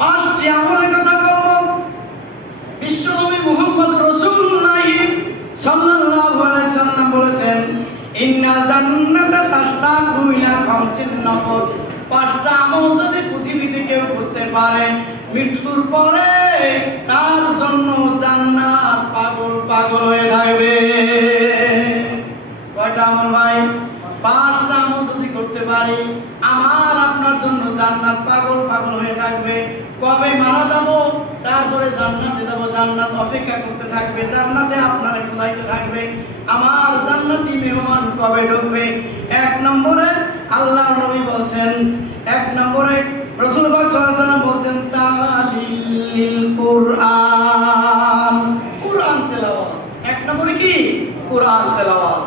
পাঁচটি আমলের কথা বলবো। বিশ্বনবী মুহাম্মদ রাসূলুল্লাহ সাল্লাল্লাহু আলাইহি সাল্লাম বলেছেন, ইন্নাল জান্নাতা তাশতাকু ইলা খামসিন নফর। পাঁচটা আমল যদি পৃথিবীতে কেউ করতে পারে, মৃত্যুর পরে তার জন্য জান্নাত পাগল পাগল হয়ে থাকবে। কয়টা আমল ভাই? পাঁচটা আমল যদি করতে পারি, আমার আপনার জন্য জান্নাত পাগল পাগল হয়ে থাকবে। কবে মারা যাব, তারপরে জান্নাতে যাব, জান্নাত অপেক্ষা করতে থাকবে, জান্নাতে আপনারা খোলাইতে থাকবে। আমার জান্নাতি মেহমান কবে ঢুকবে? এক নম্বরে আল্লাহর নবী বলেন, এক নম্বরে রাসূল পাক সাল্লাল্লাহু আলাইহি ওয়াসাল্লাম বলেন, তালিল কুরআন, কুরআন তেলাওয়াত। এক নম্বরে কি? কুরআন তেলাওয়াত।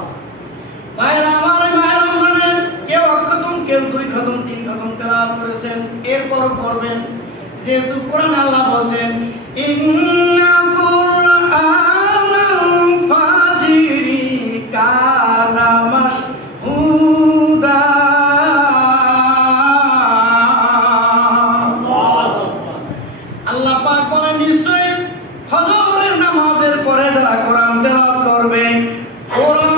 ভাইরা আমার, ভাইরা আমাদের কেউ এক খতম, কেউ দুই খতম, তিন খতম তেলাওয়াত করেছেন, এরপর করবেন। যেহেতু কোরআন আল্লাহ বলেন, ইন্না কুরআনাল ফাজিরি কানা মাশহুদা। আল্লাহ পাক বলেন, নিশ্চয় ফজরের নামাজের পরে যারা কোরআন তেলাওয়াত করবে, ওরা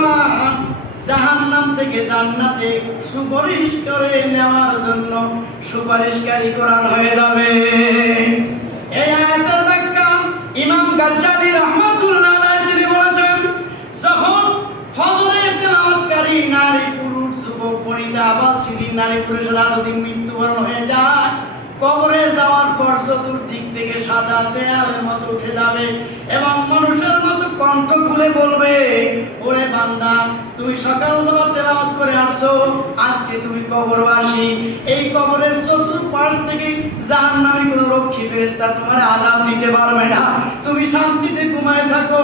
জাহান্নাম থেকে জান্নাতে সুপারিশ করে নেওয়ার জন্য সুপারিশকারী কোরআন হয়ে যাবে। এই আয়াতের ব্যাখ্যা ইমাম গাজ্জালি রাহমাতুল্লাহ আলাইহি তিনি বলেছেন, যখন ফজরে তেলাওয়াতকারী নারী পুরুষ যুবক বনিতা আবাল সিদ্দিক নারী পুরুষরা যদি মৃত্যুবরণ হয়ে যায়, কবরে যাওয়ার পর চতুর্দিক থেকে সাদা দেয়ালের মতো উঠে যাবে এবং মানুষের মতো কণ্ঠ খুলে বলবে, ওরে বান্দা, তুমি সকালবেলা তেলাওয়াত করে আসছো, আজকে তুমি কবরবাসী। এই কবরের চতুর্পাশ থেকে জাহান্নামী কোনো রক্ষী ফেরেশতা তোমার আযাব দিতে পারবে না, তুমি শান্তিতে ঘুমায় থাকো।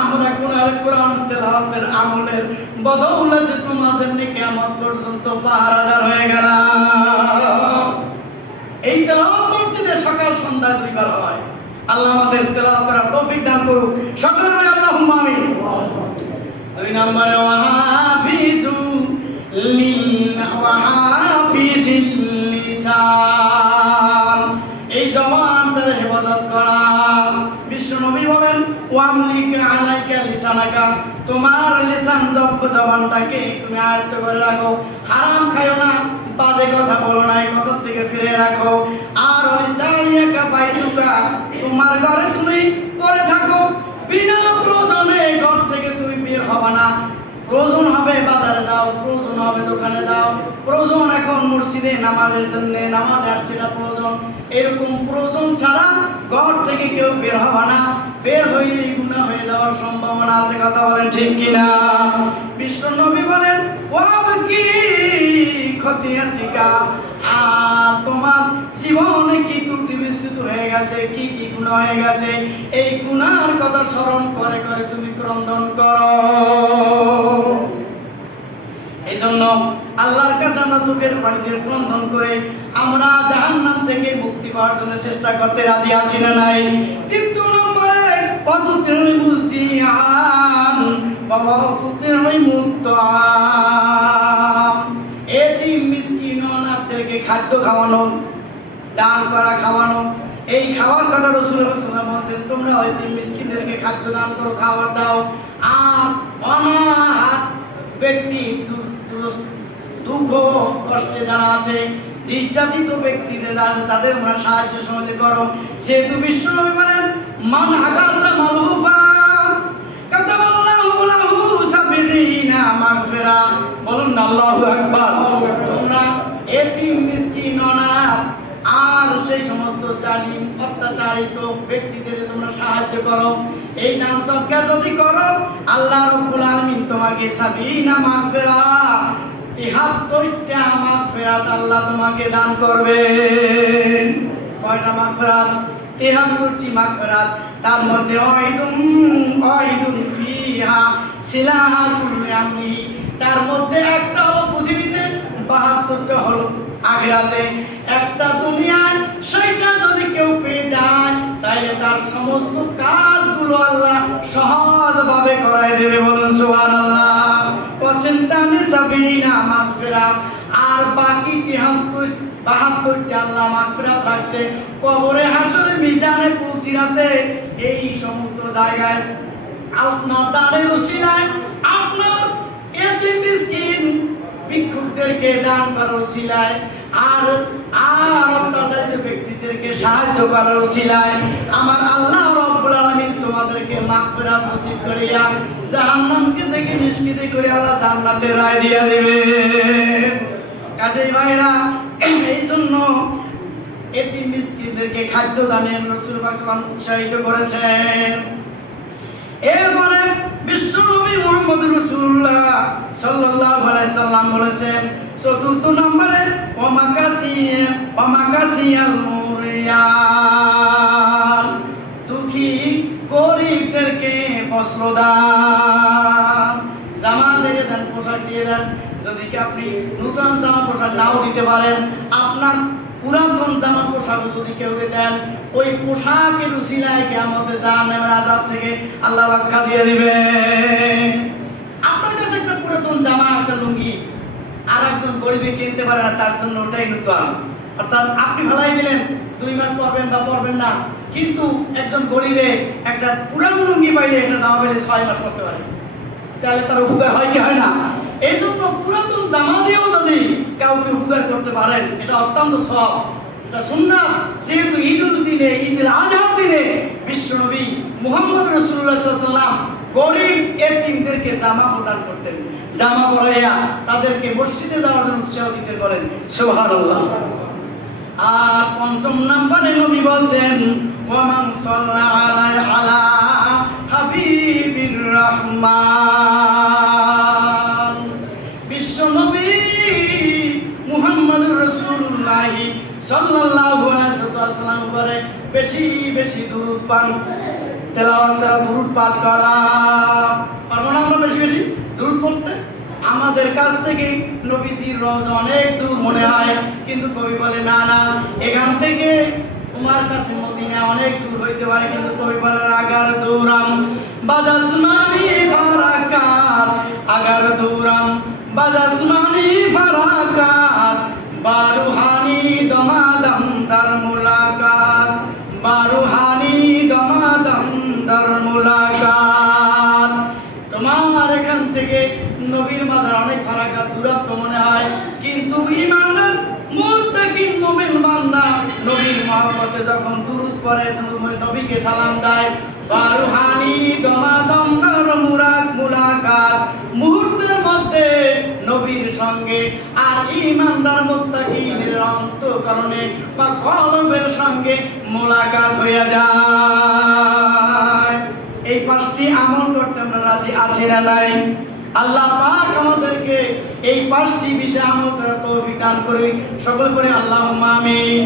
আমরা কোরআন তেলাওয়াতের আমলের বদৌলতে তোমাদের কিয়ামত পর্যন্ত পাহারাদার হয়ে গেলাম। এই তেলাওয়াত মসজিদে সকাল সন্ধ্যা দুইবার হয়। আল্লাহ আমাদের তেলাওয়াত করার তৌফিক দান করুন। সকলে বলি আল্লাহুম্মা আমিন। দুই নম্বরে ওয়াহাফিজু ওয়াহাফিজিল লিসান, এই জবানটার হেফাজত করা। বিশ্বনবী বলেন, ওয়ামলিক আলাইকা লিসানাকা, তোমার লিসান জবানটাকে তুমি আয়ত্ত করে রাখো। হারাম খায়ো না, বাজে কথা বলো না, এই কথা থেকে ফিরে রাখো। আর লিসানিয়াকা বাইতুকা, তোমার ঘরে তুমি পড়ে থাকো, বিনা প্রয়োজনে ঘর থেকে তুমি বের হবে না। প্রয়োজন হবে বাজারে যাও, প্রয়োজন হবে দোকানে যাও, প্রয়োজন এখন মসজিদে নামাজের জন্য নামাজ আসছে না প্রয়োজন, এরকম প্রয়োজন ছাড়া ঘর থেকে কেউ বের হবে না। বের হয়ে গুনাহ হয়ে যাওয়ার সম্ভাবনা আছে। কথা বলেন ঠিক কিনা? বিশ্বনবী বলেন, ওয়াবকি খতিয়াতিকা, আর তোমার জীবনে কি ত্রুটি বিচ্যুত হয়ে গেছে, কি কি গুনাহ হয়ে গেছে, এই গুনাহর কথা স্মরণ করে করে তুমি ক্রন্দন করো। এই জন্য আল্লাহর কাছে আমরা চোখের পানিতে ক্রন্দন করে আমরা জাহান্নাম থেকে মুক্তি পাওয়ার জন্য চেষ্টা করতে রাজি আছি না নাই? কিন্তু নম্বরে অপুত্রের মুসিয়ান, বাবা অপুত্রের মুত্তাম, এতিম মিসকিন অনাথদেরকে খাদ্য খাওয়ানো, দান করা, খাওয়ানো। এই খাওয়ার কথা রাসূলুল্লাহ সাল্লাল্লাহু আলাইহি ওয়াসাল্লাম বলেন, তোমরা এতিম মিসকিনদেরকে খাদ্য দান করো, খাবার দাও। আর অনাথ ব্যক্তি, দুঃখ কষ্টে যারা আছে, নির্যাতিত ব্যক্তিদের আছে, তাদের আমরা সাহায্য সহযোগিতা করো। যেহেতু বিশ্বনবী বলেন, মান আকাসা মালহুফা কাতাবাল্লাহু লাহু সাবিরিনা মাগফিরা, বলুন আল্লাহু আকবার। তোমরা এতিম মিসকিন অনাথ আর সেই সমস্ত জালিম অত্যাচারিত ব্যক্তিদের তোমরা সাহায্য করো, এই দান সদকা যদি করো, আল্লাহ রাব্বুল আলামিন তোমাকে সাবিনা মাগফিরা, ৭৩টা মাগফিরাত আল্লাহ তোমাকে দান করবে। কয়টা মাগফিরাত? ৭৩টি মাগফিরাত। তার মধ্যে ওয়াইদুন ফিহা সিলাহাতুল আমরি, তার মধ্যে একটা হলো পৃথিবীতে, ৭২টা হলো আখিরাতে। একটা দুনিয়ায় সেটা যদি কেউ পেয়ে যায়, তাহলে তার সমস্ত কাজগুলো আল্লাহ সহজভাবে করাই দেবে। বলুন সুবহানাল্লাহ। ওয়াসিনতানি সাবিনা মাগফিরা, আর বাকি 72টি আল্লাহ মাগফিরাত রাখছে। কবরে, হাসরে, মিজানে, পুলসিরাতে, এই সমস্ত জায়গায় আপনার দানের উসিলায়, আপনার এতিম মিসকিন ভিক্ষুকদেরকে দান করার উসিলায়, আর অত্যাচারিত ব্যক্তিদেরকে সাহায্য করার উসিলায় আমার আল্লাহ রাব্বুল আলামিন তোমাদেরকে মাগফিরাত নসিব করিয়া জাহান্নামকে থেকে নিষ্কৃত করে আল্লাহ জান্নাতের রায় দিয়া দিবে। কাজেই ভাইরা, এই জন্য এতিম মিসকিনদেরকে খাদ্য দানে রাসূল পাক সাল্লাল্লাহু আলাইহি ওয়াসাল্লাম উৎসাহিত করেছেন। এরপরে বিশ্বনবী মুহাম্মদ রাসূলুল্লাহ সাল্লাল্লাহু আলাইহি সাল্লাম বলেছেন, চতুর্থ নম্বরে ওয়ামাকাসিয়াল মুরিয়ান, দুঃখী গরিবদেরকে বস্ত্র দান, জামা দিয়ে দেন, পোশাক দিয়ে দেন। যদি কি আপনি নতুন জামা পোশাক নাও দিতে পারেন, আপনার পুরাতন জামা পোশাক যদি কেউ দেন, ওই পোশাকের উসিলায় কিয়ামতের জাহান্নামের আযাব থেকে আল্লাহ রক্ষা দিয়ে দিবে। আপনার কাছে একটা পুরাতন জামা, একটা লুঙ্গি আর একজন গরিবে কিনতে পারে না, তার জন্য ওটাই নতুন, অর্থাৎ আপনি ভালাই দিলেন 2 মাস পরবেন বা পরবেন না, কিন্তু একজন গরিবে একটা পুরানো লুঙ্গি পাইলে, একটা জামা পাইলে 6 মাস পরতে পারে, তাহলে তার উপকার হয় কি হয় না? এই জন্য পুরাতন জামা দিয়েও যদি কাউকে উপকার করতে পারেন, এটা অত্যন্ত সওয়াব, এটা সুন্নাত। যেহেতু ঈদুল দিনে, ঈদুল আজহার দিনে বিশ্বনবী মুহাম্মদ রাসূলুল্লাহ সাল্লাল্লাহু আলাইহি ওয়াসাল্লাম গরিব এতিমদেরকে জামা প্রদান করতেন, জামা পরাইয়া তাদেরকে মসজিদে যাওয়ার জন্য উৎসাহ দিতে বলেন। সুবহানাল্লাহ। আর 5ম নম্বরে নবী বলেন, ওয়ামান সাল্লাল্লাহু আলা হাবিবির রহমান, বিশ্বনবী মুহাম্মদুর রাসূলুল্লাহ সাল্লাল্লাহু আলাইহি ওয়াসাল্লাম উপরে বেশি বেশি দুরূদ পাঠ, তেলাওয়াত করা, দুরূদ পাঠ করা। পারবো না আমরা বেশি বেশি দুরূদ পড়তে? আমাদের কাছ থেকে নবীজির রওজা অনেক দূর মনে হয়, কিন্তু কবি বলে না না, এখান থেকে তোমার কাছে মদিনা অনেক দূর হইতে পারে, কিন্তু কবি বলে আগার দূরাম বাদাসমানি ফারাকাত, আগার দূরাম বাদাসমানি ফারাকাত, বারুহানি দমাদম দার মুলাকাত, বারুহানি দমাদম দার মুলাকাত। তোমার এখান থেকে নবীর মাঝার অনেক ফারাকাত, দূরত্ব মনে হয়, কিন্তু ঈমানদার মুত্তাকিন মুমিন বান্দা নবীর মহব্বতে যখন দুরূদ পড়ে, নবীকে সালাম দেয়, বারুহানি দমাদম দার মুলাকাত, মুহূর্তের মধ্যে নবীর সঙ্গে আর ঈমানদার মুত্তাকিনের অন্তঃকরণে বা কলবের সঙ্গে মোলাকাত হয়ে যায়। এই 5টি আমল করতে আমরা রাজি আছি না নাই? আল্লাহ পাক আমাদেরকে এই 5টি বিষয় আমল করার তৌফিক দান করুন। সকল করে আল্লাহুম্মা আমিন।